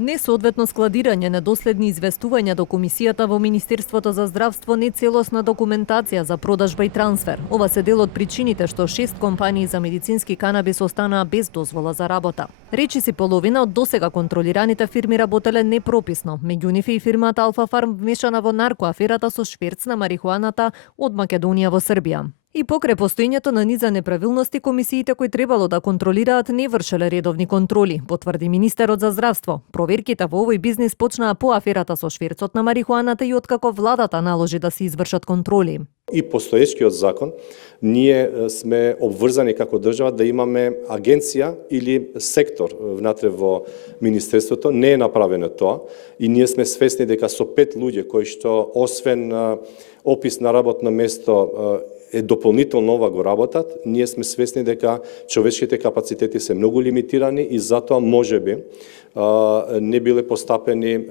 Несоодветно складирање, недоследни известувања до комисијата во Министерството за здравство, нецелосна документација за продажба и трансфер. Ова се дел од причините што 6 компании за медицински канабис останаа без дозвола за работа. Речиси половина од досега контролираните фирми работеле непрописно. Меѓу нив и фирмата Алфа Фарм вмешана во наркоаферата со шверц на марихуаната од Македонија во Србија. И покрај постоењето на низа неправилности, комисиите кои требало да контролираат не вршеле редовни контроли, потврди министерот за здравство. Проверките во овој бизнис почнаа по аферата со шверцот на марихуаната и откако владата наложи да се извршат контроли. И постоечкиот закон, ние сме обврзани како држава да имаме агенција или сектор внатре во Министерството. Не е направено тоа и ние сме свесни дека со 5 луѓе кои што освен опис на работно место дополнително ова го работат, ние сме свесни дека човечките капацитети се многу лимитирани и затоа можеби не биле постапени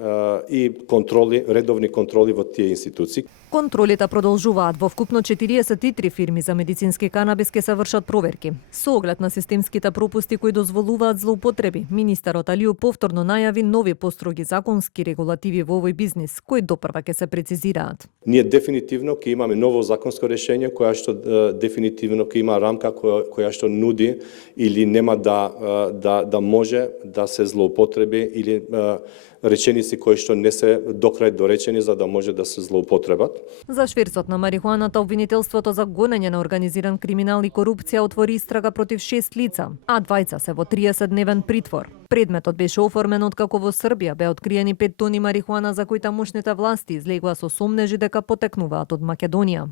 и контроли, редовни контроли во тие институции. Контролите продолжуваат. Во вкупно 43 фирми за медицински канабис ке се вршат проверки. Со оглед на системските пропусти кои дозволуваат злоупотреби, министерот Алију повторно најави нови построги законски регулативи во овој бизнис, кои допрва ке се прецизираат. Ние дефинитивно ќе имаме ново законско решение која што дефинитивно ќе има рамка која што нуди или нема да може да се злоупотреби или реченици кои што не се докрај доречени за да може да се злоупотребат. За шверцот на марихуаната обвинителството за гонење на организиран криминал и корупција отвори истрага против 6 лица, а двајца се во 30-дневен притвор. Предметот беше оформен откако во Србија беа откриени 5 тони марихуана за кои тамошните власти излегува со сомнежи дека потекнуваат од Македонија.